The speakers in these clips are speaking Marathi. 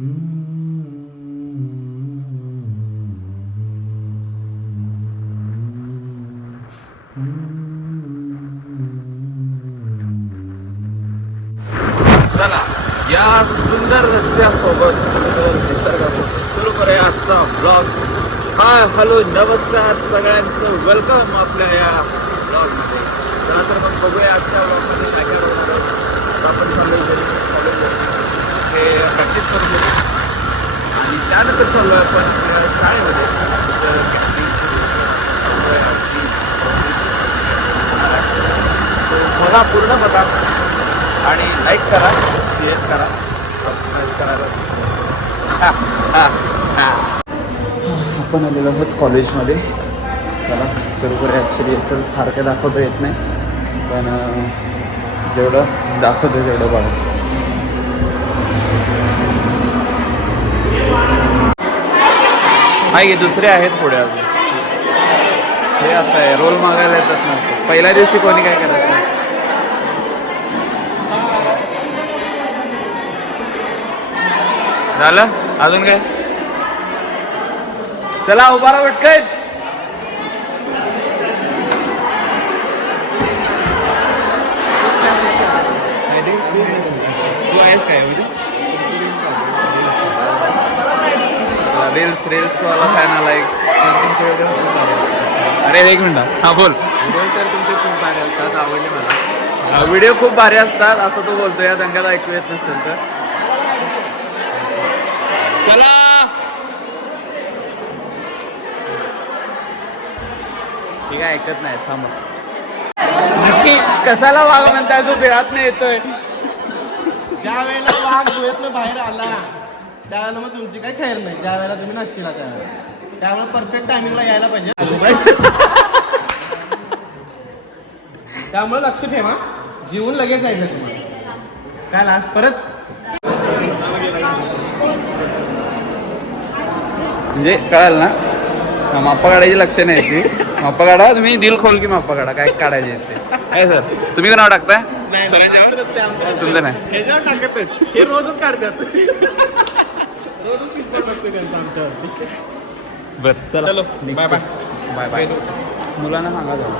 चला या सुंदर रस्त्यासोबत सुंदर निसर्गासोबत सुरू करूया आजचा ब्लॉग. हाय हॅलो नमस्कार सगळ्यांचं, वेलकम आपल्या या ब्लॉगमध्ये. चला तर मग बघूया आजच्या ब्लॉगमध्ये काय काय होणार आहे. आपण चाललो जेनेसिस कॉलेजवरती हे प्रॅक्टिस करून घेतो आणि त्यानंतर चाललो आहे आपण शाळेमध्ये. बघा पूर्ण बघा आणि लाईक करा, शेअर करा, सबस्क्राईब करायला विसरू नका. आपण आलेलो आहोत कॉलेजमध्ये. चला सुरू करूया. ॲक्च्युली याचं फार काही दाखवता येत नाही, पण जेवढं दाखवतं तेवढं बघा. हाय दुसरे आहेत पुढे अजून. हे असं आहे, रोल मागायला येतात ना. पहिल्या दिवशी कोणी काय करायचं. झालं अजून काय. चला उभा राहा पटकन. तू आहेस काय रील्स वाला फॅन आला एक. अरे एक मिनिट, हा बोल. व्हिडिओ सर तुमचे खूप भारी असतात, आवडले मला. व्हिडिओ खूप भारी असतात असं तो बोलतो. या दंगात ऐकू येत नसेल तर चला. ठीक आहे, ऐकत नाही. थांबा. नक्की कशाला वाघ म्हणताय जो बिळात नाही येतोय. ज्या वेळेला वाघ गुहेतनं बाहेर आला त्यावेळेला मग तुमची काही खैर नाही. ज्या वेळेला तुम्ही नसशीला त्यावेळेला परफेक्ट टायमिंगला यायला पाहिजे. त्यामुळे लक्ष ठेवा, जीवन लगेच यायचं तुम्हाला. काय लास्ट परत म्हणजे कळाल ना. माप्पा काढायची लक्षणं आहे ती. माप्पा काढा तुम्ही, दिल खोल की माप्पा काढा. काय काढायचे ते काय सर. तुम्ही का नाव टाकताय. तुमचं नाही. ह्याच्यावर टाकत हे रोजच काढतात. रोजच पिस्टॉल असते त्यांचं आमच्यावरती. बरं चलो बाय बाय बाय बाय. मुलांना सांगा जाऊ.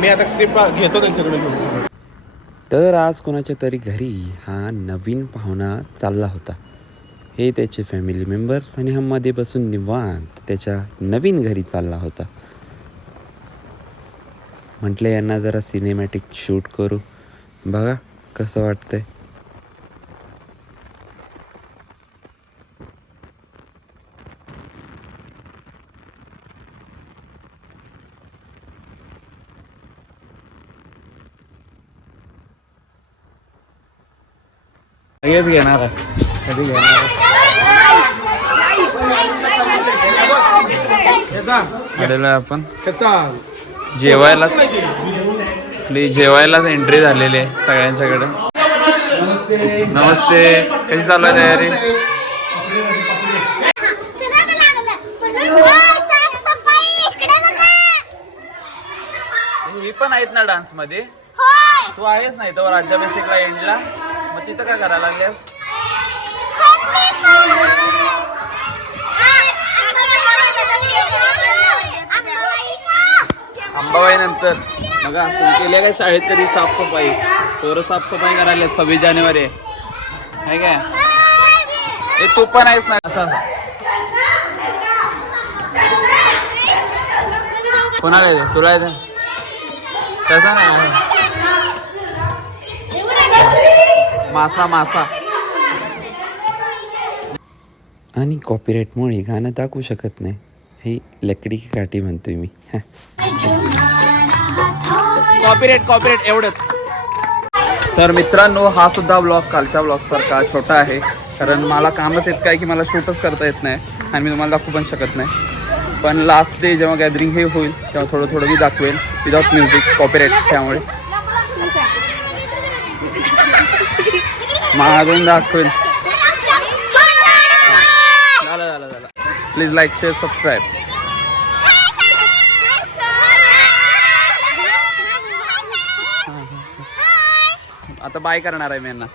मी आता स्क्रिप्ट घेतो त्यांच्याकडे घेऊन. तर आज कोणाच्या तरी घरी हा नवीन पाहुणा चालला होता. हे त्याचे फॅमिली मेंबर्स आणि हा मध्ये बसून निवांत त्याच्या नवीन घरी चालला होता. म्हटलं यांना जरा सिनेमॅटिक शूट करू. बघा कसं वाटतंय. लगेच घेणार आहे. कधी घेणार आलेलो आहे आपण जेवायलाच. प्लीज जेवायलाच एंट्री झालेली आहे सगळ्यांच्याकडे. नमस्ते. कशी चालू आहे तयारी. ही पण आहेत ना डान्स मध्ये. तू आहेस नाही तर राज्याभिषेकला एंडला, मग तिथं काय करायला लागल्यास. अंबाबाई नंतर बघा तुम्ही केल्या काय शाळेत कधी साफसफाई. पोरं साफसफाई करायला 26 जानेवारी आहे काय. हे तू पण आहेस ना. असं कोणाला येतं तुला येतं तसं नाही. मासा आणि कॉपीराईटमुळे गाणं दाखवू शकत नाही. ही लकडी की काठी म्हणतोय मी. कॉपीराईट एवढंच. तर मित्रांनो हा सुद्धा ब्लॉग कालच्या ब्लॉगसारखा छोटा आहे, कारण मला कामच इतकं आहे की मला शूटच करता येत नाही आणि मी तुम्हाला दाखवू पण शकत नाही. पण लास्ट डे जेव्हा गॅदरिंग हे होईल तेव्हा थोडं मी दाखवेल विदाउट म्युझिक कॉपीराईट. त्यामुळे मागून दाखवेल. झालं. Please like share subscribe. आता बाय करणार आहे मी यांना.